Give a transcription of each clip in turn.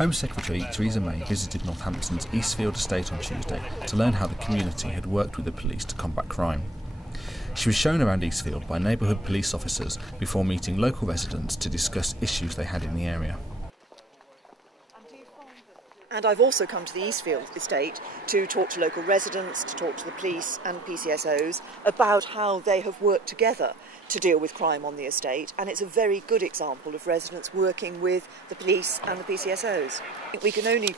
Home Secretary Theresa visited Northampton's Eastfield estate on Tuesday to learn how the community had worked with the police to combat crime. She was shown around Eastfield by neighbourhood police officers before meeting local residents to discuss issues they had in the area. And I've also come to the Eastfield estate to talk to local residents, to talk to the police and PCSOs about how they have worked together to deal with crime on the estate, and it's a very good example of residents working with the police and the PCSOs. We can only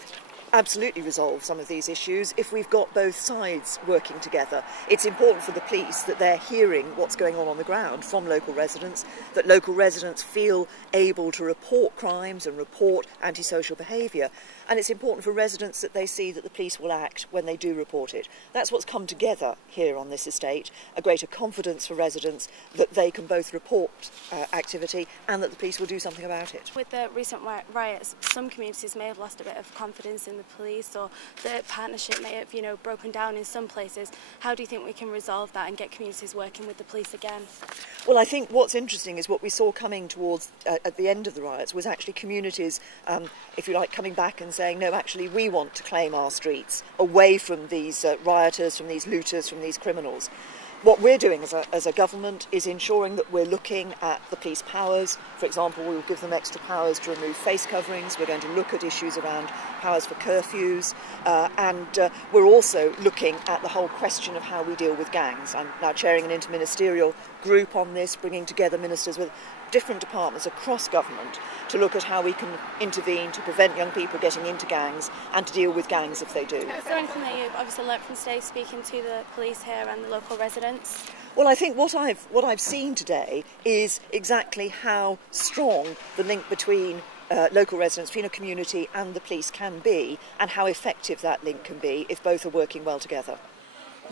absolutely resolve some of these issues if we've got both sides working together. It's important for the police that they're hearing what's going on the ground from local residents, that local residents feel able to report crimes and report antisocial behaviour, and it's important for residents that they see that the police will act when they do report it. That's what's come together here on this estate, a greater confidence for residents that they can both report activity and that the police will do something about it. With the recent riots, some communities may have lost a bit of confidence in the police, or the partnership may have, broken down in some places. How do you think we can resolve that and get communities working with the police again? Well, I think what's interesting is what we saw coming towards at the end of the riots was actually communities, if you like, coming back and saying, no, actually we want to claim our streets away from these rioters, from these looters, from these criminals. What we're doing as a government is ensuring that we're looking at the police powers. For example, we will give them extra powers to remove face coverings. We're going to look at issues around powers for curfews. And we're also looking at the whole question of how we deal with gangs. I'm now chairing an interministerial group on this, bringing together ministers with different departments across government to look at how we can intervene to prevent young people getting into gangs and to deal with gangs if they do. Is there anything that you've obviously learnt from today speaking to the police here and the local residents? Well, I think what I've seen today is exactly how strong the link between local residents, between a community and the police can be, and how effective that link can be if both are working well together.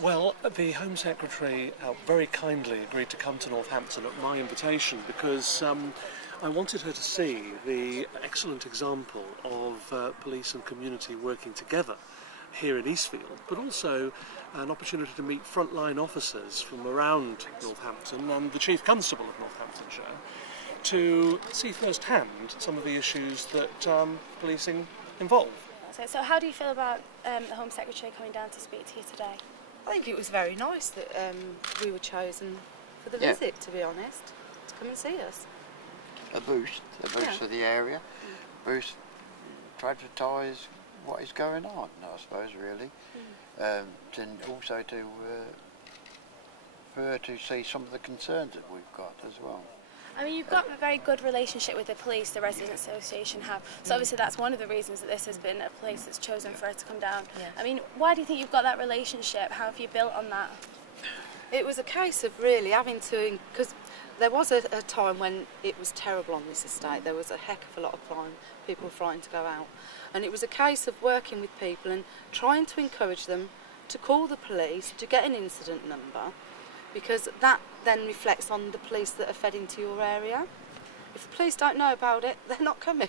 Well, the Home Secretary very kindly agreed to come to Northampton at my invitation because I wanted her to see the excellent example of police and community working together here in Eastfield, but also an opportunity to meet frontline officers from around Northampton and the Chief Constable of Northamptonshire to see firsthand some of the issues that policing involve. So how do you feel about the Home Secretary coming down to speak to you today? I think it was very nice that we were chosen for the visit, to be honest, to come and see us. A boost for the area, boost to advertise what is going on, I suppose, really. And also for her to see some of the concerns that we've got as well. I mean, you've got a very good relationship with the police, the Residents Association have, so obviously that's one of the reasons that this has been a place that's chosen for her to come down. Yes. I mean, why do you think you've got that relationship? How have you built on that? It was a case of really having to, because there was a time when it was terrible on this estate. There was a heck of a lot of crime, people were frightened to go out. And it was a case of working with people and trying to encourage them to call the police, to get an incident number, because that then reflects on the police that are fed into your area. If the police don't know about it, they're not coming.